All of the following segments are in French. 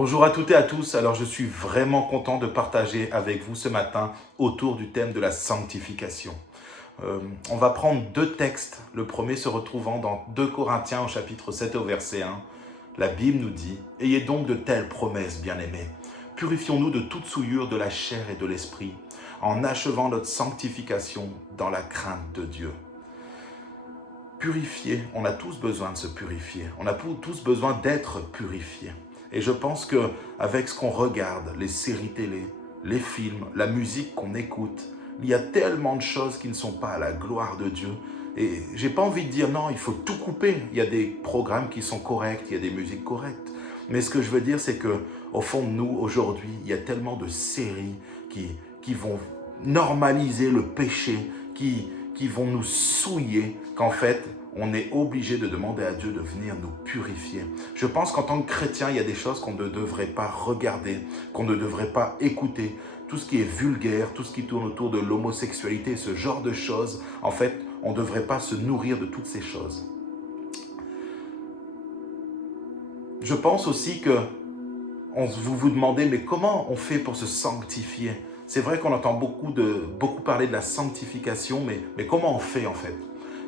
Bonjour à toutes et à tous. Alors je suis vraiment content de partager avec vous ce matin autour du thème de la sanctification. On va prendre deux textes. Le premier se retrouvant dans 2 Corinthiens au chapitre 7 au verset 1. La Bible nous dit « Ayez donc de telles promesses, bien-aimés. Purifions-nous de toute souillure de la chair et de l'esprit, en achevant notre sanctification dans la crainte de Dieu. » Purifier, on a tous besoin de se purifier. On a tous besoin d'être purifiés. Et je pense qu'avec ce qu'on regarde, les séries télé, les films, la musique qu'on écoute, il y a tellement de choses qui ne sont pas à la gloire de Dieu. Et j'ai pas envie de dire non, il faut tout couper. Il y a des programmes qui sont corrects, il y a des musiques correctes. Mais ce que je veux dire, c'est qu'au fond de nous, aujourd'hui, il y a tellement de séries qui vont normaliser le péché, qui vont nous souiller, qu'en fait, on est obligé de demander à Dieu de venir nous purifier. Je pense qu'en tant que chrétien, il y a des choses qu'on ne devrait pas regarder, qu'on ne devrait pas écouter. Tout ce qui est vulgaire, tout ce qui tourne autour de l'homosexualité, ce genre de choses, en fait, on ne devrait pas se nourrir de toutes ces choses. Je pense aussi que vous vous demandez, mais comment on fait pour se sanctifier? C'est vrai qu'on entend beaucoup parler de la sanctification, mais comment on fait en fait?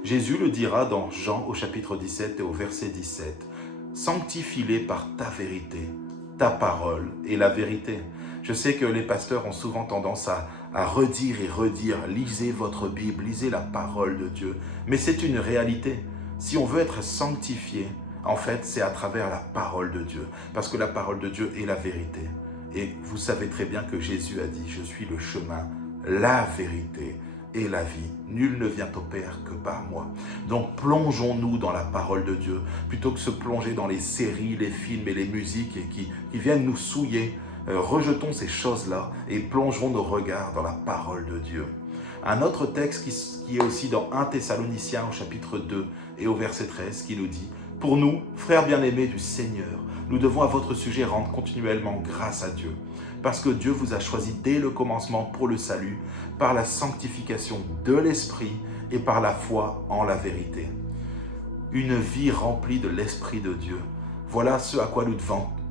Jésus le dira dans Jean au chapitre 17 et au verset 17. « Sanctifie-les par ta vérité, ta parole est la vérité. » Je sais que les pasteurs ont souvent tendance à redire et redire « Lisez votre Bible, lisez la parole de Dieu. » Mais c'est une réalité. Si on veut être sanctifié, en fait, c'est à travers la parole de Dieu. Parce que la parole de Dieu est la vérité. Et vous savez très bien que Jésus a dit « Je suis le chemin, la vérité et la vie. Nul ne vient au Père que par moi. » Donc plongeons-nous dans la parole de Dieu, plutôt que se plonger dans les séries, les films et les musiques qui viennent nous souiller. Rejetons ces choses-là et plongeons nos regards dans la parole de Dieu. Un autre texte qui est aussi dans 1 Thessaloniciens au chapitre 2 et au verset 13 qui nous dit « Pour nous, frères bien-aimés du Seigneur, nous devons à votre sujet rendre continuellement grâce à Dieu, parce que Dieu vous a choisi dès le commencement pour le salut, par la sanctification de l'Esprit et par la foi en la vérité. » Une vie remplie de l'Esprit de Dieu, voilà ce à quoi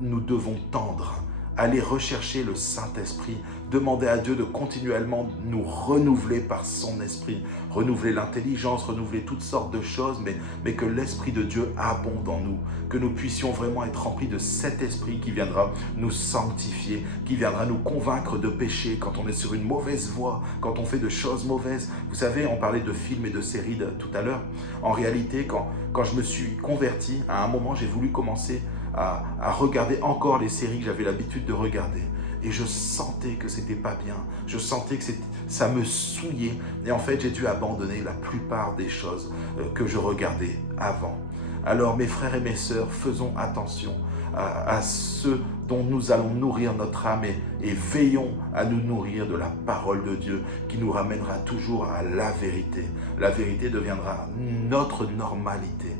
nous devons tendre. Aller rechercher le Saint-Esprit, demander à Dieu de continuellement nous renouveler par son Esprit, renouveler l'intelligence, renouveler toutes sortes de choses, mais que l'Esprit de Dieu abonde en nous, que nous puissions vraiment être remplis de cet Esprit qui viendra nous sanctifier, qui viendra nous convaincre de péché quand on est sur une mauvaise voie, quand on fait de choses mauvaises. Vous savez, on parlait de films et de séries tout à l'heure. En réalité, quand je me suis converti, à un moment, j'ai voulu commencer à regarder encore les séries que j'avais l'habitude de regarder. Et je sentais que c'était pas bien. Je sentais que ça me souillait. Et en fait, j'ai dû abandonner la plupart des choses que je regardais avant. Alors, mes frères et mes sœurs, faisons attention à ce dont nous allons nourrir notre âme et veillons à nous nourrir de la parole de Dieu qui nous ramènera toujours à la vérité. La vérité deviendra notre normalité.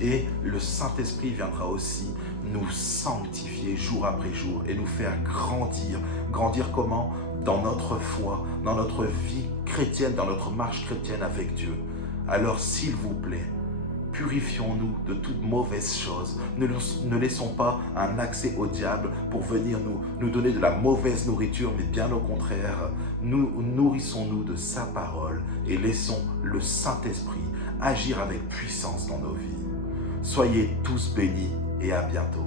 Et le Saint-Esprit viendra aussi nous sanctifier jour après jour et nous faire grandir. Grandir comment? Dans notre foi, dans notre vie chrétienne, dans notre marche chrétienne avec Dieu. Alors s'il vous plaît, purifions-nous de toute mauvaise chose. Ne laissons pas un accès au diable pour venir nous donner de la mauvaise nourriture, mais bien au contraire, nourrissons-nous de sa parole et laissons le Saint-Esprit agir avec puissance dans nos vies. Soyez tous bénis et à bientôt.